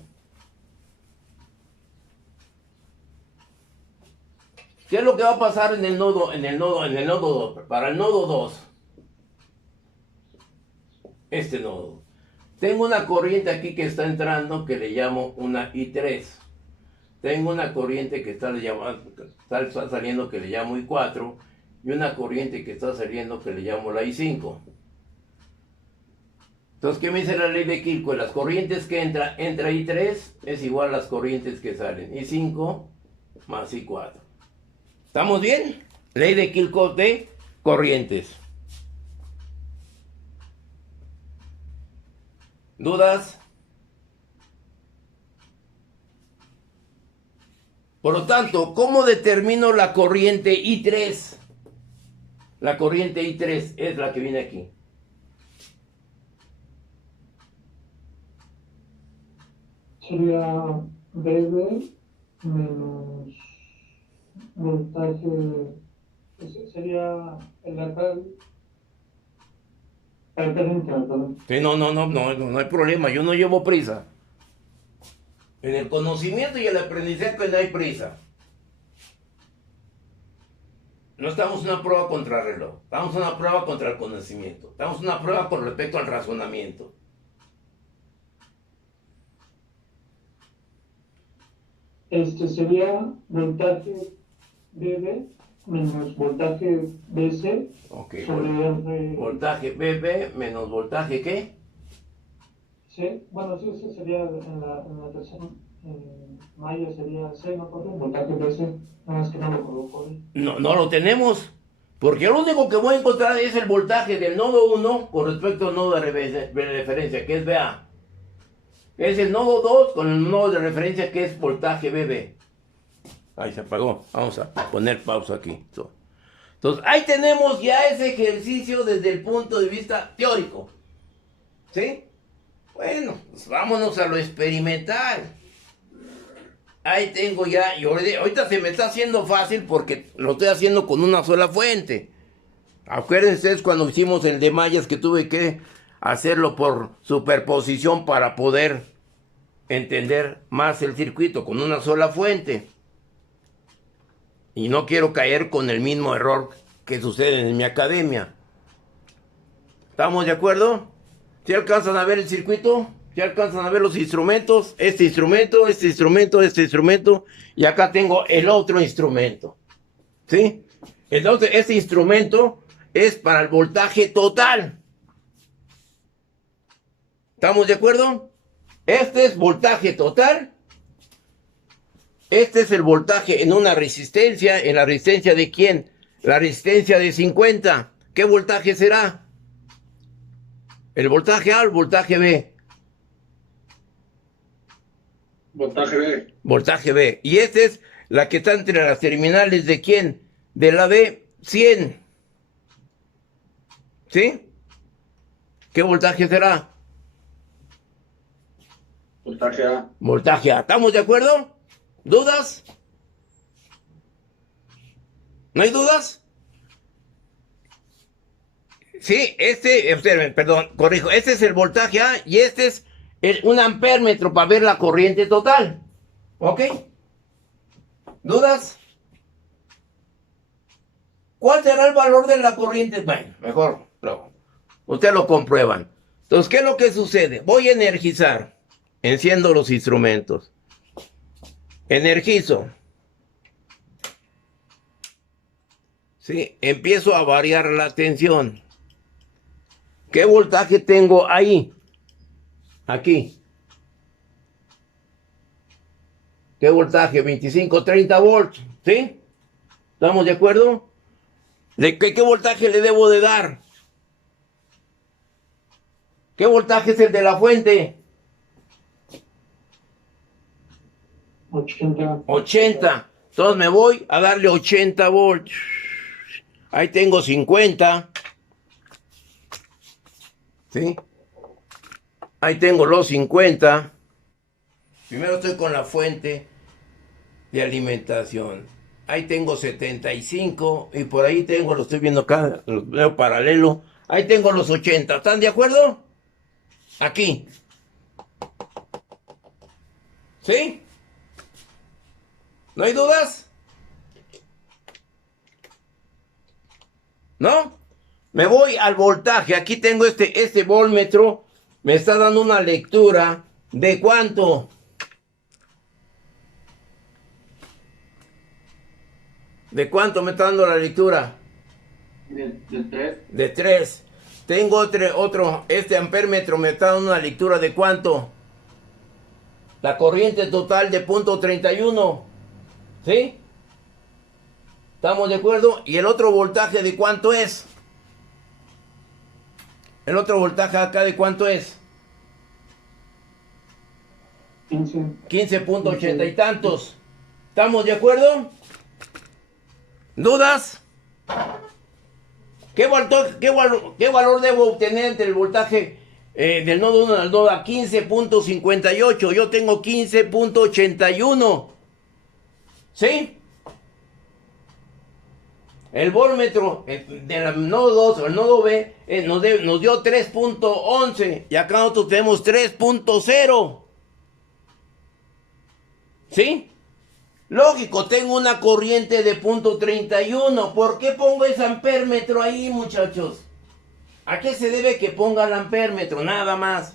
¿Qué es lo que va a pasar en el nodo 2? Para el nodo 2. Este nodo. Tengo una corriente aquí que está entrando que le llamo una I3. Tengo una corriente que está saliendo que le llamo I4 y una corriente que está saliendo que le llamo la I5. Entonces, ¿qué me dice la ley de Kirchhoff? Las corrientes que entra I3 es igual a las corrientes que salen I5 más I4. ¿Estamos bien? Ley de Kirchhoff de corrientes. ¿Dudas? Por lo tanto, ¿cómo determino la corriente I3? La corriente I3 es la que viene aquí. Sería BB menos voltaje. Sería el lateral. Perdón. Sí, no hay problema, yo no llevo prisa. En el conocimiento y el aprendizaje no hay prisa. No estamos en una prueba contra el reloj, estamos en una prueba contra el conocimiento, estamos en una prueba con respecto al razonamiento. Sería voltaje BB menos voltaje BC sobre R. Voltaje BB menos voltaje ¿qué? C. Bueno, sí, ese sería en la tercera malla sería C, ¿no? Voltaje BC. Nada más que no lo coloco ahí. No lo tenemos. Porque lo único que voy a encontrar es el voltaje del nodo 1 con respecto al nodo de referencia, que es BA. Es el nodo 2 con el nodo de referencia, que es voltaje BB. Ahí se apagó. Vamos a poner pausa aquí. Entonces, ahí tenemos ya ese ejercicio desde el punto de vista teórico. ¿Sí? Bueno, pues vámonos a lo experimental. Ahí tengo ya, y ahorita se me está haciendo fácil porque lo estoy haciendo con una sola fuente. Acuérdense ustedes cuando hicimos el de mallas que tuve que hacerlo por superposición para poder entender más el circuito con una sola fuente. Y no quiero caer con el mismo error que sucede en mi academia. ¿Estamos de acuerdo? ¿Sí alcanzan a ver el circuito? ¿Ya alcanzan a ver los instrumentos? Este instrumento, este instrumento, este instrumento. Y acá tengo el otro instrumento. ¿Sí? Entonces, este instrumento es para el voltaje total. ¿Estamos de acuerdo? Este es voltaje total. Este es el voltaje en una resistencia. ¿En la resistencia de quién? La resistencia de 50. ¿Qué voltaje será? ¿El voltaje A o el voltaje B? Voltaje B. Voltaje B. Y esta es la que está entre las terminales de ¿quién? De la B100. ¿Sí? ¿Qué voltaje será? Voltaje A. Voltaje A. ¿Estamos de acuerdo? ¿Dudas? ¿No hay dudas? Sí, perdón, corrijo. Este es el voltaje A y este es un ampérmetro para ver la corriente total. ¿Ok? ¿Dudas? ¿Cuál será el valor de la corriente? Bueno, mejor, ustedes lo comprueban. Entonces, ¿qué es lo que sucede? Voy a energizar. Enciendo los instrumentos. Energizo. Sí, empiezo a variar la tensión. ¿Qué voltaje tengo ahí? Aquí. ¿Qué voltaje? 25, 30 volts. ¿Sí? ¿Estamos de acuerdo? ¿Qué voltaje le debo de dar? ¿Qué voltaje es el de la fuente? 80. 80. Entonces me voy a darle 80 volts. Ahí tengo 50. ¿Sí? Ahí tengo los 50. Primero estoy con la fuente de alimentación. Ahí tengo 75 y por ahí tengo, lo estoy viendo acá, lo veo paralelo. Ahí tengo los 80. ¿Están de acuerdo? Aquí. ¿Sí? ¿No hay dudas? ¿No? Me voy al voltaje. Aquí tengo este voltmetro. Me está dando una lectura de ¿cuánto? ¿De cuánto me está dando la lectura? De 3. De 3. Tengo otro, este ampérmetro me está dando una lectura de ¿cuánto? La corriente total de .31. ¿Sí? ¿Estamos de acuerdo? ¿Y el otro voltaje de cuánto es? ¿El otro voltaje acá de cuánto es? 15. 15.80 y tantos. ¿Estamos de acuerdo? ¿Dudas? ¿Qué valor debo obtener entre el voltaje del nodo 1 al nodo A? 15.58. Yo tengo 15.81. ¿Sí? El voltmetro del nodo 2 o el nodo B nos dio 3.11 y acá nosotros tenemos 3.0. ¿Sí? Lógico, tengo una corriente de .31. ¿Por qué pongo ese ampérmetro ahí, muchachos? ¿A qué se debe que ponga el ampérmetro? Nada más.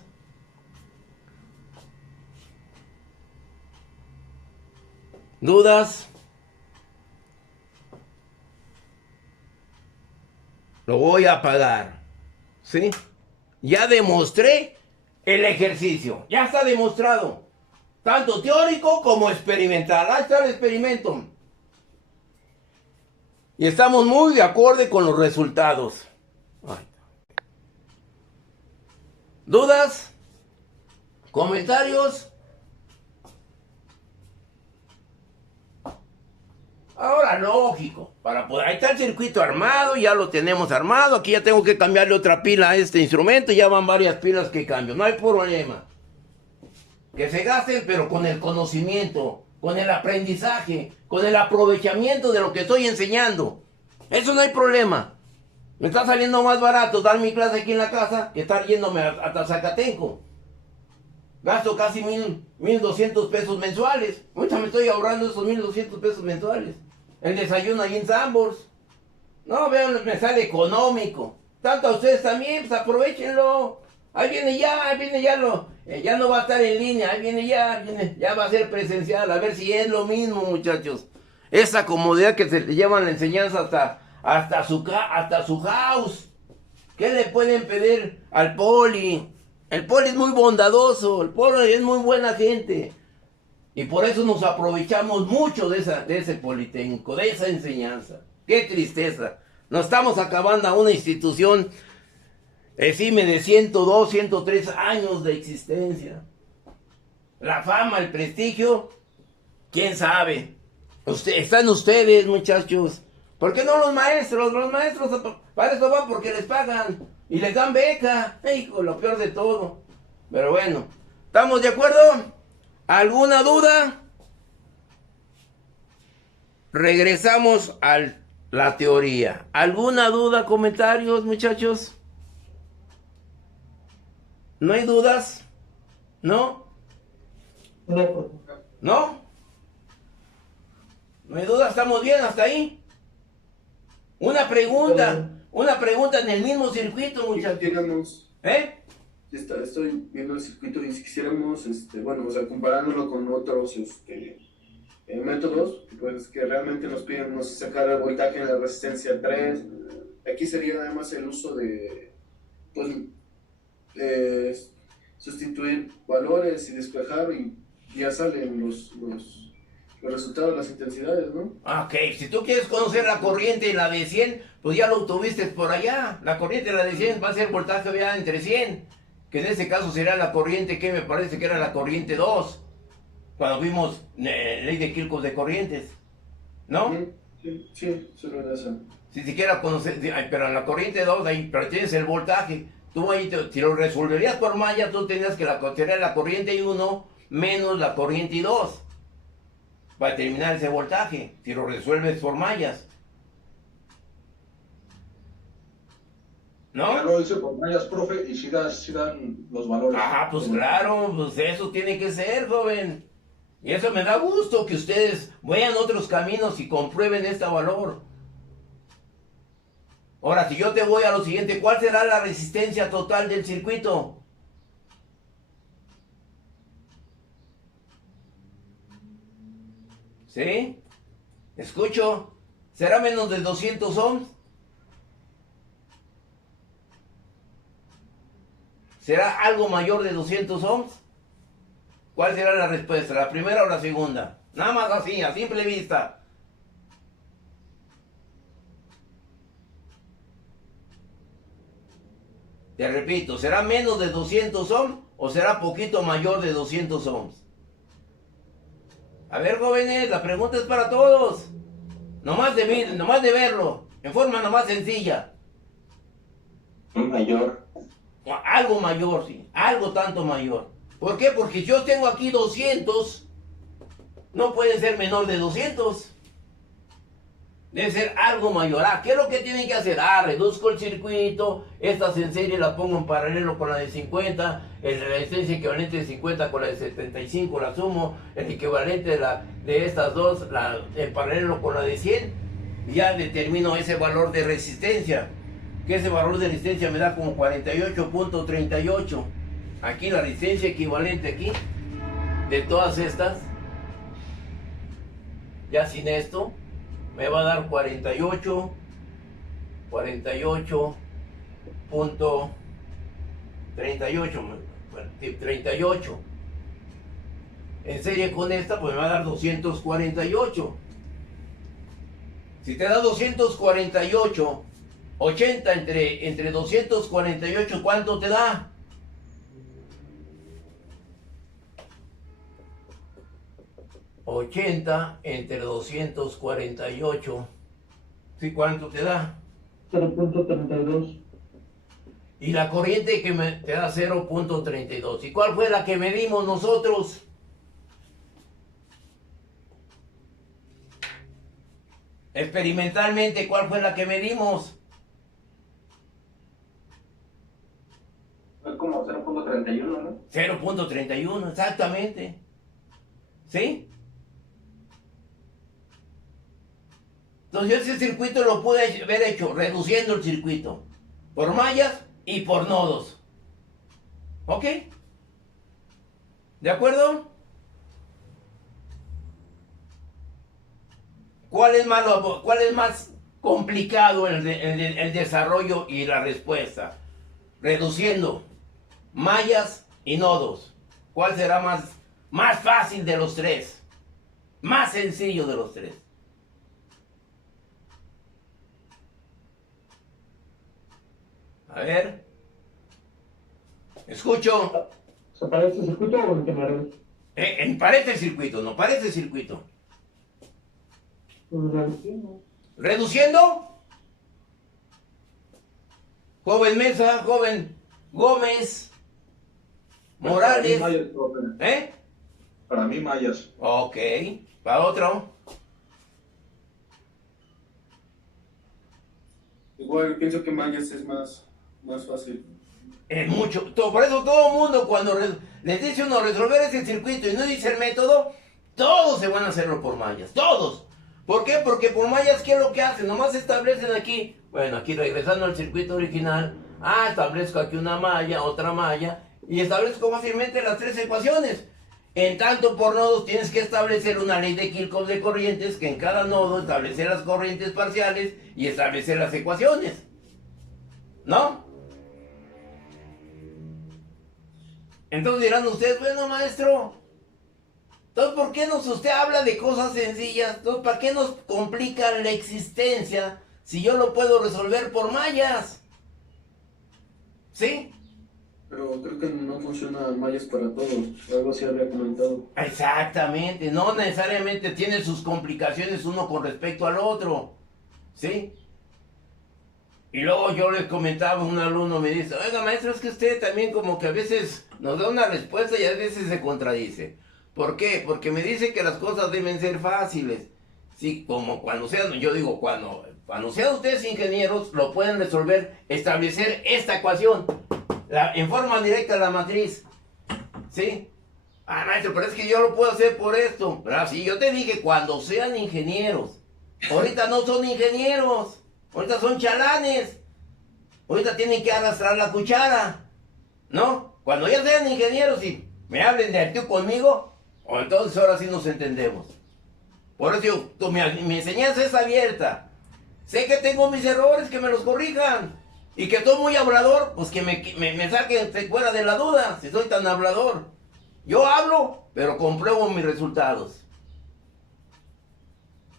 ¿Dudas? Lo voy a apagar. ¿Sí? Ya demostré el ejercicio. Ya está demostrado. Tanto teórico como experimental. Ahí está el experimento. Y estamos muy de acuerdo con los resultados. Ay. ¿Dudas? ¿Comentarios? Ahora, lógico, para poder, ahí está el circuito armado, ya lo tenemos armado, aquí ya tengo que cambiarle otra pila a este instrumento, ya van varias pilas que cambio, no hay problema. Que se gasten, pero con el conocimiento, con el aprendizaje, con el aprovechamiento de lo que estoy enseñando. Eso no hay problema. Me está saliendo más barato dar mi clase aquí en la casa que estar yéndome hasta Zacatenco. Gasto casi 1,200 pesos mensuales. Ahorita me estoy ahorrando esos 1,200 pesos mensuales. El desayuno ahí en Sambors. No, vean, me sale económico. Tanto a ustedes también, pues aprovechenlo. Ahí viene ya ya no va a estar en línea, ahí viene ya va a ser presencial. A ver si es lo mismo, muchachos. Esa comodidad que se le llevan la enseñanza hasta su house. ¿Qué le pueden pedir al poli? El poli es muy bondadoso, el poli es muy buena gente. Y por eso nos aprovechamos mucho de ese politécnico, de esa enseñanza. ¡Qué tristeza! Nos estamos acabando a una institución exime de 102, 103 años de existencia. La fama, el prestigio, quién sabe. Están ustedes, muchachos. ¿Por qué no los maestros? Los maestros para eso van porque les pagan y les dan beca. Hijo, lo peor de todo. Pero bueno, ¿estamos de acuerdo? ¿Alguna duda? Regresamos a la teoría. ¿Alguna duda, comentarios, muchachos? ¿No hay dudas? ¿No? No, profe. ¿No? ¿No hay duda? ¿Estamos bien hasta ahí? Una pregunta en el mismo circuito, muchachos. Digamos, ¿Eh? estoy viendo el circuito y si quisiéramos, bueno, o sea, comparándolo con otros métodos, pues que realmente nos piden, no sé, sacar el voltaje en la resistencia 3, aquí sería nada más el uso de, pues, sustituir valores y despejar y ya salen los resultados, las intensidades, ¿no? Ok, si tú quieres conocer la corriente y la de 100, pues ya lo tuviste por allá. La corriente de la de 100 va a ser voltaje ya entre 100, que en ese caso será la corriente que me parece que era la corriente 2, cuando vimos ley de Kirchhoff de corrientes, ¿no? Sí, solo era eso. Si siquiera conocer, pero en la corriente 2 ahí, pero tienes el voltaje. Tú ahí, si lo resolverías por malla, tú tenías que tener la corriente 1 menos la corriente 2 para determinar ese voltaje, si lo resuelves por mallas. ¿No? Ya lo hice por mallas, profe, y sí dan los valores. Ah, pues claro, pues eso tiene que ser, joven. Y eso me da gusto que ustedes vayan otros caminos y comprueben este valor. Ahora, si yo te voy a lo siguiente, ¿cuál será la resistencia total del circuito? ¿Sí? Escucho. ¿Será menos de 200 ohms? ¿Será algo mayor de 200 ohms? ¿Cuál será la respuesta? ¿La primera o la segunda? Nada más así, a simple vista. Te repito, ¿será menos de 200 ohms o será poquito mayor de 200 ohms? A ver, jóvenes, la pregunta es para todos. Nomás de verlo, en forma nomás sencilla. Mayor. Algo mayor, sí, algo tanto mayor. ¿Por qué? Porque yo tengo aquí 200, no puede ser menor de 200. Debe ser algo mayor. ¿Qué es lo que tienen que hacer? Reduzco el circuito, estas en serie las pongo en paralelo con la de 50, el de la resistencia equivalente de 50 con la de 75 la sumo, el equivalente de estas dos en paralelo con la de 100, y ya determino ese valor de resistencia, que ese valor de resistencia me da como 48.38. Aquí la resistencia equivalente aquí, de todas estas, ya sin esto, me va a dar 38. En serie con esta, pues me va a dar 248. Si te da 248, 80 entre 248, ¿cuánto te da? ¿80 entre 248? ¿Sí? ¿Cuánto te da? 0.32. Y la corriente que te da 0.32. ¿Y cuál fue la que medimos nosotros? Experimentalmente, ¿cuál fue la que medimos? Es como 0.31, ¿no? 0.31, exactamente. ¿Sí? Entonces ese circuito lo pude haber hecho reduciendo el circuito por mallas y por nodos. ¿Ok? ¿De acuerdo? ¿Cuál es más complicado el desarrollo y la respuesta? Reduciendo mallas y nodos. ¿Cuál será más fácil de los tres? Más sencillo de los tres. A ver. Escucho. ¿Se parece el circuito o en general? Parece el circuito, no parece el circuito. Pues reduciendo. ¿Reduciendo? Joven Mesa, joven Gómez, Morales. Para mí Mayas, profe. Para mí Mayas. Ok, para otro. Igual pienso que Mayas es más fácil. Es mucho. Por eso todo el mundo cuando les dice uno resolver ese circuito y no dice el método, todos se van a hacerlo por mallas. Todos. ¿Por qué? Porque por mallas, ¿qué es lo que hacen? Nomás establecen aquí. Bueno, aquí regresando al circuito original. Establezco aquí una malla, otra malla. Y establezco fácilmente las tres ecuaciones. En tanto por nodos tienes que establecer una ley de Kirchhoff de corrientes, que en cada nodo establecer las corrientes parciales y establecer las ecuaciones. ¿No? Entonces dirán ustedes, bueno maestro, entonces ¿por qué usted habla de cosas sencillas? Entonces ¿para qué nos complican la existencia si yo lo puedo resolver por mallas? ¿Sí? Pero creo que no funciona Mayas para todos. Algo así había comentado. Exactamente, no necesariamente tiene sus complicaciones uno con respecto al otro. ¿Sí? Y luego yo les comentaba, un alumno me dice, oiga maestro, es que usted también como que a veces nos da una respuesta y a veces se contradice. ¿Por qué? Porque me dice que las cosas deben ser fáciles. Sí, como cuando sean, yo digo, cuando sean ustedes ingenieros, lo pueden resolver, establecer esta ecuación, en forma directa la matriz. ¿Sí? Maestro, pero es que yo lo puedo hacer por esto. ¿Verdad? Sí, yo te dije, cuando sean ingenieros. Ahorita no son ingenieros. Ahorita son chalanes. Ahorita tienen que arrastrar la cuchara. ¿No? Cuando ya sean ingenieros y me hablen de tú conmigo, o entonces ahora sí nos entendemos. Por eso mi enseñanza es abierta. Sé que tengo mis errores, que me los corrijan. Y que estoy muy hablador, pues que me saquen fuera de la duda, si soy tan hablador. Yo hablo, pero compruebo mis resultados.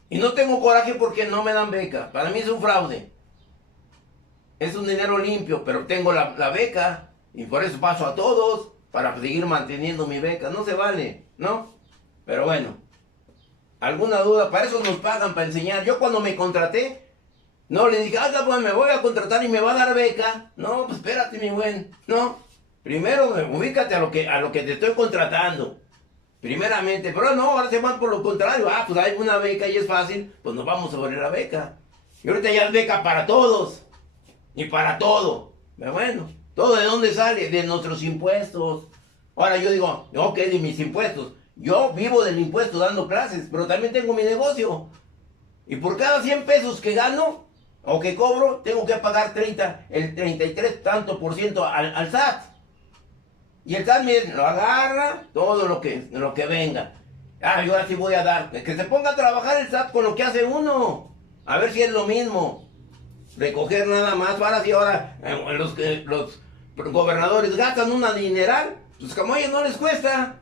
Y no tengo coraje porque no me dan beca. Para mí es un fraude. Es un dinero limpio, pero tengo la beca. Y por eso paso a todos para seguir manteniendo mi beca. No se vale, ¿no? Pero bueno, ¿alguna duda? Para eso nos pagan, para enseñar. Yo cuando me contraté, no le dije, pues me voy a contratar y me va a dar beca. No, pues espérate, mi buen. No, primero ubícate a lo que te estoy contratando. Primeramente, pero no, ahora se van por lo contrario. Pues hay una beca y es fácil, pues nos vamos sobre la beca. Y ahorita ya es beca para todos. Y para todo. Pero bueno, ¿todo de dónde sale? De nuestros impuestos. Ahora yo digo, ok, de mis impuestos. Yo vivo del impuesto dando clases, pero también tengo mi negocio. Y por cada 100 pesos que gano o que cobro, tengo que pagar el 33 tanto por ciento al SAT. Y el SAT me lo agarra todo lo que venga. Yo ahora sí voy a dar. Que se ponga a trabajar el SAT con lo que hace uno. A ver si es lo mismo. Recoger nada más. Ahora los gobernadores gastan una dineral. Pues como a ellos no les cuesta.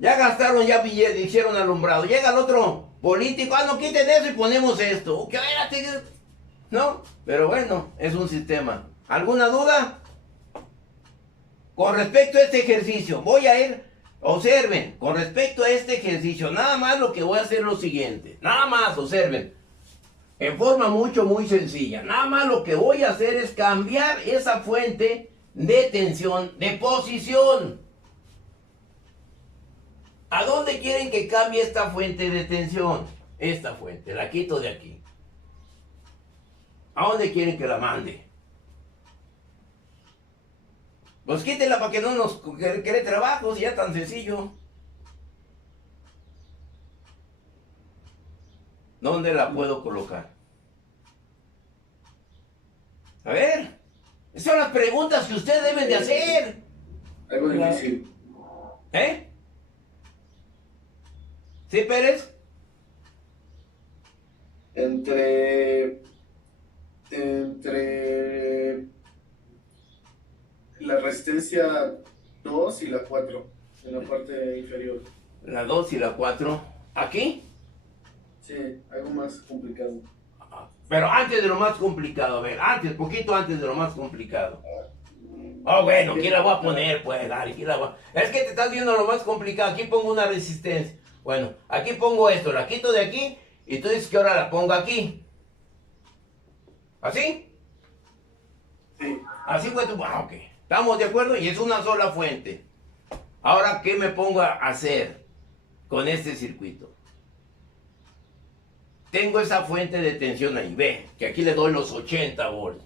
Ya gastaron, ya hicieron alumbrado. Llega el otro político. No quiten eso y ponemos esto. ¿No? Pero bueno, es un sistema. ¿Alguna duda? Con respecto a este ejercicio, observen, con respecto a este ejercicio, nada más lo que voy a hacer es lo siguiente, nada más, observen, en forma muy sencilla, nada más lo que voy a hacer es cambiar esa fuente de tensión de posición. ¿A dónde quieren que cambie esta fuente de tensión? Esta fuente, la quito de aquí. ¿A dónde quieren que la mande? Pues quítela para que no nos cree trabajos, ya tan sencillo. ¿Dónde la puedo colocar? A ver, esas son las preguntas que ustedes deben de hacer. Algo difícil. ¿Sí, Pérez? Entre la resistencia 2 y la 4, en la parte inferior. La 2 y la 4. ¿Aquí? Sí, algo más complicado. Pero antes de lo más complicado, a ver, poquito antes de lo más complicado. Oh, bueno, aquí la voy a poner, pues, dale, aquí la voy a... Es que te estás viendo lo más complicado. Aquí pongo una resistencia. Bueno, aquí pongo esto, la quito de aquí y tú dices que ahora la pongo aquí. ¿Así? Sí. Así fue tu... Ah, ok. ¿Estamos de acuerdo? Y es una sola fuente. Ahora, ¿qué me pongo a hacer con este circuito? Tengo esa fuente de tensión ahí. Ve, que aquí le doy los 80 volts.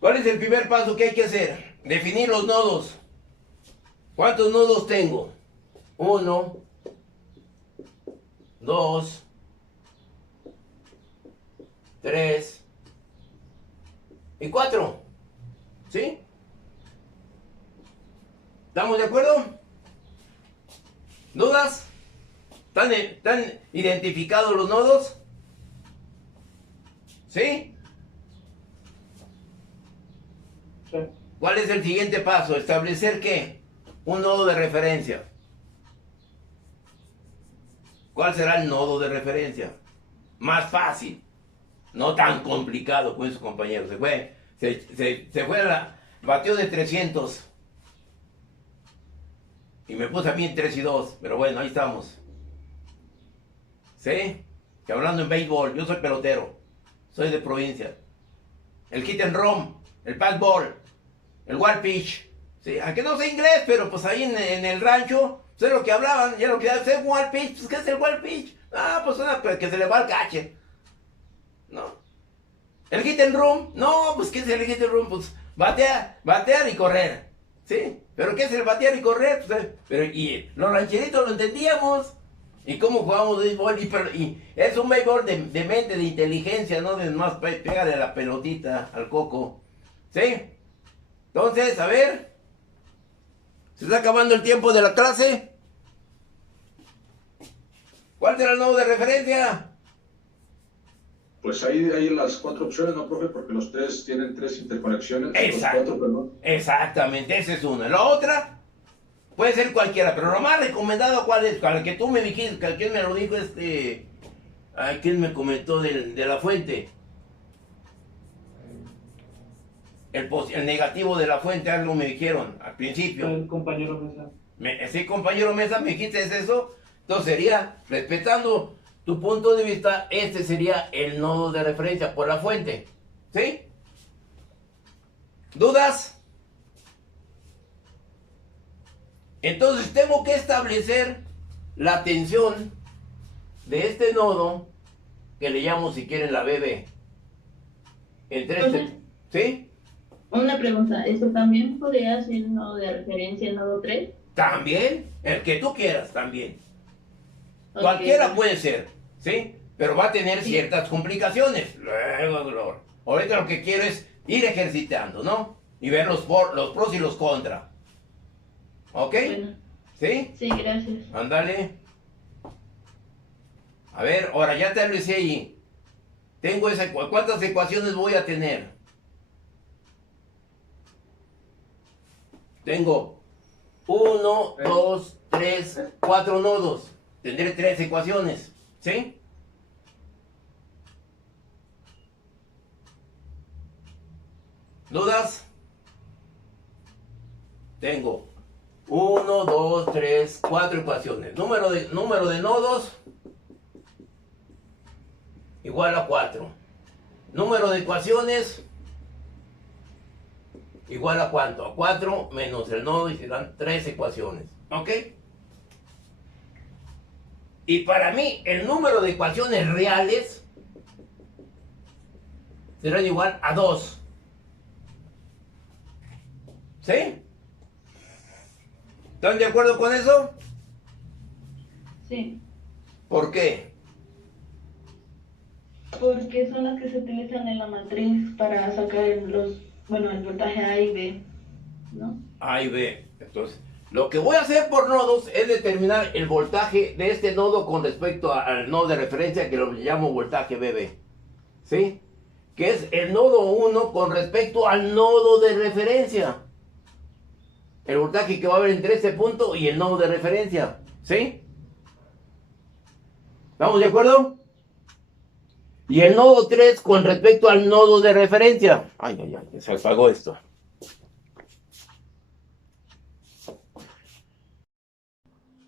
¿Cuál es el primer paso que hay que hacer? Definir los nodos. ¿Cuántos nodos tengo? 1, 2, 3 y 4. ¿Sí? ¿Estamos de acuerdo? ¿Dudas? ¿Están identificados los nodos? ¿Sí? Sí. ¿Cuál es el siguiente paso? ¿Establecer qué? Un nodo de referencia. ¿Cuál será el nodo de referencia? Más fácil. No tan complicado con sus compañeros. Se fue a la... Batió de 300. Y me puse a mí en 3 y 2. Pero bueno, ahí estamos. ¿Sí? Que hablando en béisbol, yo soy pelotero. Soy de provincia. El hit and run, el pass ball, el wild pitch. ¿Sí? Aunque no sé inglés, pero pues ahí en el rancho, sé lo que hablaban, ya lo que hace wild pitch, pues ¿qué es el wild pitch? Ah, pues una que se le va el cache. ¿No? El hit and run, no, pues ¿qué es el hit and run? Pues batear y correr. ¿Sí? ¿Pero qué es el batear y correr? Pues, pero y los rancheritos lo entendíamos. ¿Y cómo jugamos béisbol? Y es un béisbol de mente, de inteligencia, no de más pegarle la pelotita al coco. ¿Sí? Entonces, a ver. ¿Se está acabando el tiempo de la clase? ¿Cuál será el nodo de referencia? Pues hay las 4 opciones, ¿no, profe? Porque los 3 tienen 3 interconexiones. Exacto. Los 4, perdón. Exactamente, esa es una. La otra puede ser cualquiera, pero lo más recomendado, ¿cuál es? Para que tú me dijiste, que quién me lo dijo, ay, ¿quién me comentó de la fuente? El negativo de la fuente, algo me dijeron al principio. El compañero Mesa. Sí, compañero Mesa, me dijiste ¿es eso? Entonces sería, respetando tu punto de vista, este sería el nodo de referencia por la fuente. ¿Sí? ¿Dudas? Entonces tengo que establecer la tensión de este nodo, que le llamo si quieren la BB. Entre este... ¿Sí? Una pregunta, ¿esto también podría ser el nodo de referencia, el nodo 3? También, el que tú quieras también. Ok. Cualquiera puede ser, ¿sí? Pero va a tener Sí. ciertas complicaciones. Luego, Glor. Ahorita lo que quiero es ir ejercitando, ¿no? Y ver los pros y los contras. ¿Ok? Bueno, ¿Sí? sí, gracias. Ándale. A ver, ahora ya te establecí ahí. Tengo ¿cuántas ecuaciones voy a tener? Tengo 1, 2, 3, 4 nodos. Tendré 3 ecuaciones. ¿Sí? ¿Dudas? Tengo 1, 2, 3, 4 ecuaciones. Número de nodos igual a 4. Número de ecuaciones igual a ¿cuánto? A 4 menos el nodo y serán 3 ecuaciones. ¿Ok? Y para mí el número de ecuaciones reales serán igual a 2. ¿Sí? ¿Están de acuerdo con eso? Sí, ¿Por qué? porque son las que se utilizan en la matriz para sacar el voltaje A y B, ¿no? A y B. Entonces, lo que voy a hacer por nodos es determinar el voltaje de este nodo con respecto al nodo de referencia, que lo llamo voltaje BB. ¿Sí? Que es el nodo 1 con respecto al nodo de referencia. El voltaje que va a haber entre este punto y el nodo de referencia. ¿Sí? ¿Estamos de acuerdo? Y el nodo 3 con respecto al nodo de referencia. Ay, se apagó esto.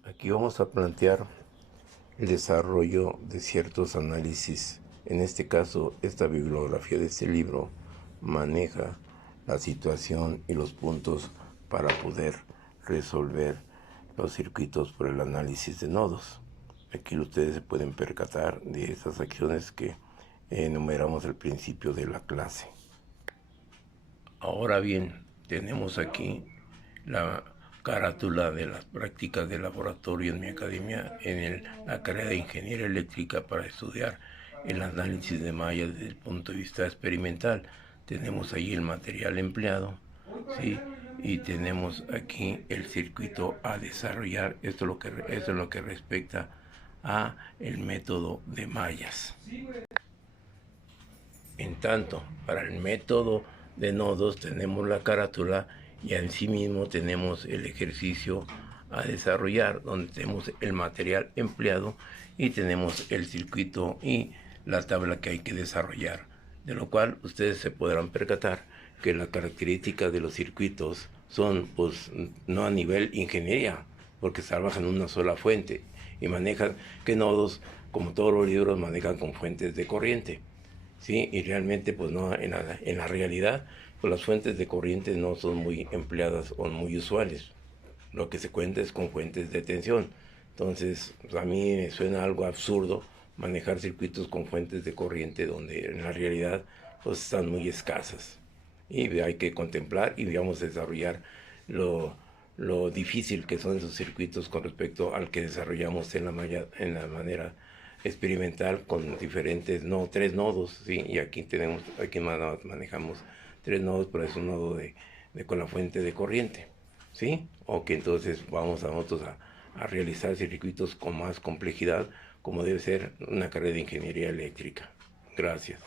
Aquí vamos a plantear el desarrollo de ciertos análisis. En este caso, esta bibliografía de este libro maneja la situación y los puntos para poder resolver los circuitos por el análisis de nodos. Aquí ustedes se pueden percatar de esas acciones que enumeramos al principio de la clase. Ahora bien, tenemos aquí la carátula de las prácticas de laboratorio en mi academia en la carrera de Ingeniería Eléctrica para estudiar el análisis de malla desde el punto de vista experimental. Tenemos ahí el material empleado, ¿sí? Y tenemos aquí el circuito a desarrollar. Esto es lo que respecta a el método de mallas. En tanto, para el método de nodos tenemos la carátula y en sí mismo tenemos el ejercicio a desarrollar, donde tenemos el material empleado y tenemos el circuito y la tabla que hay que desarrollar, de lo cual ustedes se podrán percatar que las características de los circuitos son, pues, no a nivel ingeniería, porque trabajan en una sola fuente y manejan que nodos, como todos los libros, manejan con fuentes de corriente, ¿sí? Y realmente, pues no, en la realidad, pues las fuentes de corriente no son muy empleadas o muy usuales. Lo que se cuenta es con fuentes de tensión. Entonces, pues a mí me suena algo absurdo manejar circuitos con fuentes de corriente donde en la realidad pues están muy escasas. Y hay que contemplar y vamos a desarrollar lo difícil que son esos circuitos con respecto al que desarrollamos en la manera experimental con diferentes, tres nodos, ¿sí? Y aquí manejamos 3 nodos, pero es un nodo con la fuente de corriente, ¿sí? O que entonces vamos a nosotros a realizar circuitos con más complejidad, como debe ser una carrera de ingeniería eléctrica. Gracias.